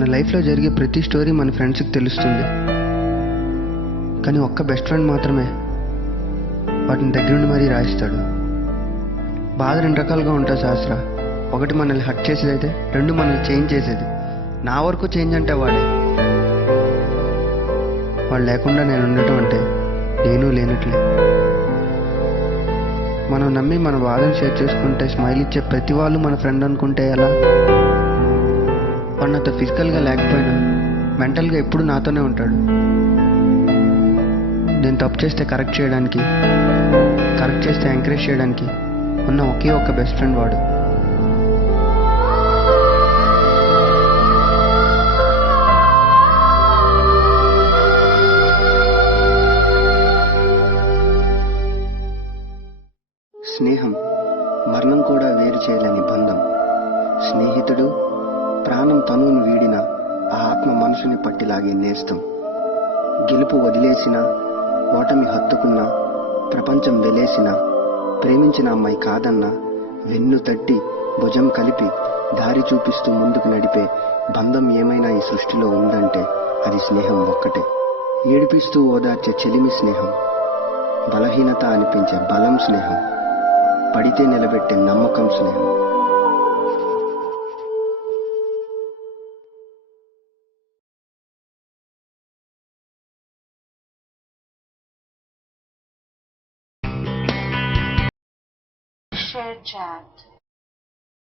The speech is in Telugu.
మన లైఫ్లో జరిగే ప్రతి స్టోరీ మన ఫ్రెండ్స్కి తెలుస్తుంది, కానీ ఒక్క బెస్ట్ ఫ్రెండ్ మాత్రమే వాటిని దగ్గరుండి మరీ రాయిస్తాడు. బాధ రెండు రకాలుగా ఉంటుంది శాస్త్ర. ఒకటి మనల్ని హర్ట్ చేసేది అయితే, రెండు మనల్ని చేంజ్ చేసేది. నా వరకు చేంజ్ అంటే వాడు లేకుండా నేను ఉండటం అంటే నేను లేనట్లే. మనం నమ్మి మన బాధను షేర్ చేసుకుంటే స్మైల్ ఇచ్చే ప్రతి వాళ్ళు మన ఫ్రెండ్ అనుకుంటే ఎలా? వాడు నాతో ఫిజికల్గా లేకపోయినా మెంటల్గా ఎప్పుడు నాతోనే ఉంటాడు. నేను తప్పు చేస్తే కరెక్ట్ చేయడానికి, కరెక్ట్ చేస్తే ఎంకరేజ్ చేయడానికి ఉన్న ఒకే ఒక్క బెస్ట్ ఫ్రెండ్ వాడు. స్నేహం మరణం కూడా వేరు చేయలేని బంధం. స్నేహితుడు ప్రాణం తనువును వీడిన ఆ ఆత్మ మనసుని పట్టిలాగే నేస్తం. గెలుపు వదిలేసిన, ఓటమి హత్తుకున్నా, ప్రపంచం వెలేసిన, ప్రేమించిన అమ్మాయి కాదన్నా, వెన్ను తట్టి భుజం కలిపి దారి చూపిస్తూ ముందుకు నడిపే బంధం ఏమైనా ఈ సృష్టిలో ఉందంటే అది స్నేహం ఒక్కటే. ఏడిపిస్తూ ఓదార్చే చెలిమి స్నేహం, బలహీనత అనిపించే బలం స్నేహం, పడితే నిలబెట్టే నమ్మకం స్నేహం. Share chat.